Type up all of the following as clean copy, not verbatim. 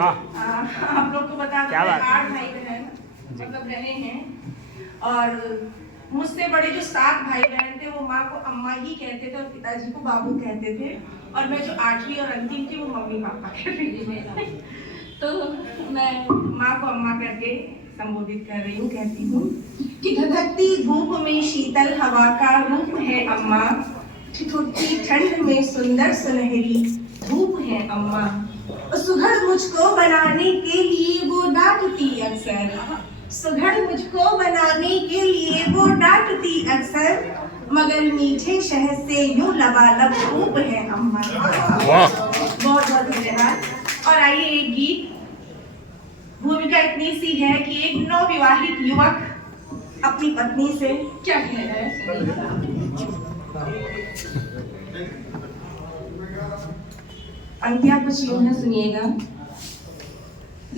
आप लोग को बता दें 8 भाई बहन मतलब रहे हैं और मुझसे बड़े जो 7 भाई बहन थे वो माँ को अम्मा ही कहते थे और पिताजी को बाबू कहते थे और मैं जो 8वीं और अंतिम थी वो मम्मी पापा कहते थे। तो मैं माँ को अम्मा करके संबोधित कर रही हूँ, कहती हूँ कि धधकती धूप में शीतल हवा का रूप है अम्मा, ठिठुरती ठंड में सुंदर सुनहरी धूप है अम्मा, सुघड़ मुझको बनाने के लिए वो डांटती अक्सर, सुघड़ मुझको बनाने के लिए वो डांटती अक्सर, मगर मीठे शहद से यूं लबालब धूप है अम्मा। बहुत बहुत धन्यवाद। और आइए एक गीत, भूमिका इतनी सी है कि एक नवविवाहित युवक अपनी पत्नी से क्या कह रहा है। अंत्या कुछ यूं है, सुनिएगा।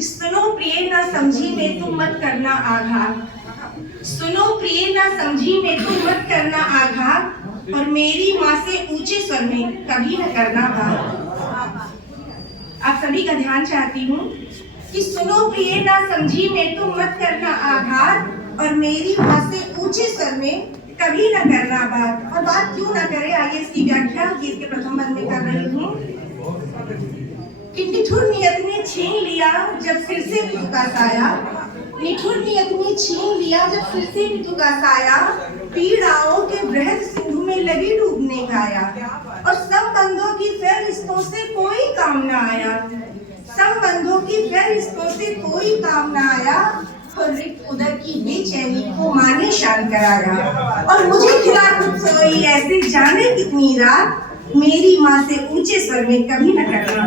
सुनो प्रिय ना समझी में तुम मत करना आघात, सुनो प्रिय ना समझी में तुम मत करना आघात, और मेरी माँ से ऊंचे स्वर में कभी न करना बात। आप सभी का ध्यान चाहती हूँ कि सुनो प्रिय ना समझी में तुम मत करना आघात, और मेरी माँ से ऊंचे स्वर में कभी न करना बात। और बात क्यों ना करे, आइए इसकी व्याख्या गीत के प्रथम बंद में कर रही हूँ कि निठुर नियत ने छीन लिया जब फिर से ऋतु का साया, निठुर नियत ने छीन लिया जब फिर से ऋतु का साया, पीड़ाओं के बृहद सिंधु में लगी डूबने गाया, और संबंधों की फिर रिश्तों से कोई काम न आया, संबंधों की फिर रिश्तों से कोई काम न आया, और रिक्त उदर की बेचैनी को माँ ने शांत कराया, और मुझे खिला खुद सोई ऐसे जाने कितनी रात, मेरी माँ से ऊंचे स्वर में कभी न करना।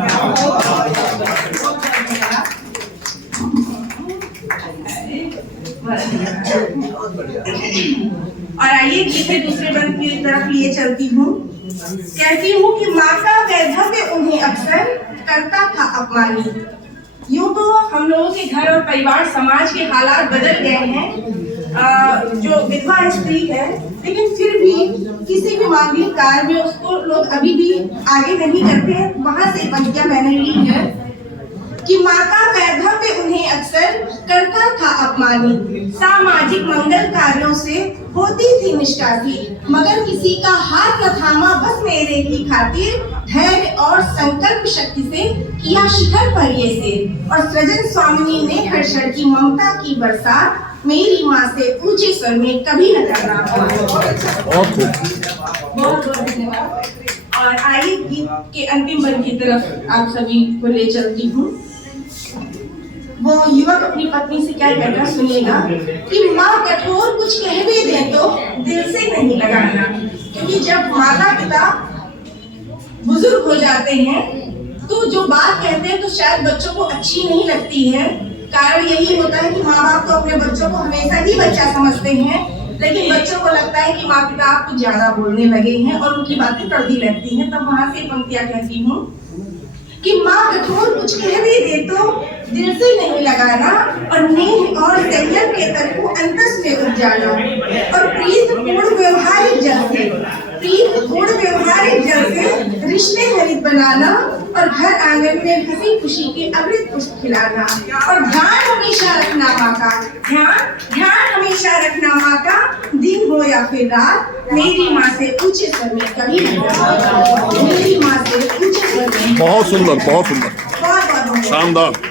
और आइए गीत में दूसरे बंद की तरफ लिए चलती हूँ, कहती हूँ कि माँ का वैधव्य उन्हें अक्सर करता था अपमानित। यूं तो हम लोगों के घर और परिवार समाज के हालात बदल गए हैं, जो विधवा स्त्री है लेकिन फिर भी किसी भी मांगलिक कार्य में उसको लोग अभी भी आगे नहीं करते हैं। वहां से पंक्तियां मैंने ली है कि माँ का वैधव्य उन्हें अक्सर करता था अपमानित, सामाजिक मंगल कार्यों से होती थी निष्कासित, मगर किसी का हाथ न थामा बस मेरे ही खातिर, धैर्य और संकल्प शक्ति से किया शिखर पर ये से, और सृजन स्वामिनी ने हर्षण की ममता की बरसात, मेरी माँ से ऊंचे स्वर में कभी न करना। बहुत बहुत धन्यवाद। और आइए गीत के अंतिम बंद की तरफ आप सभी को ले चलती हूँ। वो युवक अपनी पत्नी से क्या कहता है, सुनिएगा कि माँ कठोर कुछ कह भी दे तो दिल से नहीं लगाना, क्योंकि जब माता पिता बुजुर्ग हो जाते हैं तो जो बात कहते हैं तो शायद बच्चों को अच्छी नहीं लगती है। कारण यही होता है कि माँ बाप तो अपने बच्चों को हमेशा ही बच्चा समझते हैं, लेकिन बच्चों को लगता है कि माँ पिता कुछ ज्यादा बोलने लगे हैं और उनकी बातें कड़वी लगती हैं। तब वहां से पंक्तियां कहती हूँ कि माँ कठोर कुछ कह भी दे तो दिल से नहीं लगाना, और नेह और संयम के तर्क को अंतस में उपजाना, और प्रीत पूर्ण व्यवहारिक जल से, प्रीत पूर्ण व्यवहारिक जल से रिश्ते हरित बनाना, और घर आंगन में हंसी खुशी के अमृत पुष्प खिलाना, और ध्यान हमेशा रखना माँ का, ध्यान हमेशा रखना माँ का, दिन हो या फिर रात, मेरी माँ से ऊंचे स्वर में कभी नहीं, मेरी माँ से ऊंचे स्वर में। बहुत सुंदर, बहुत सुंदर, बहुत शानदार।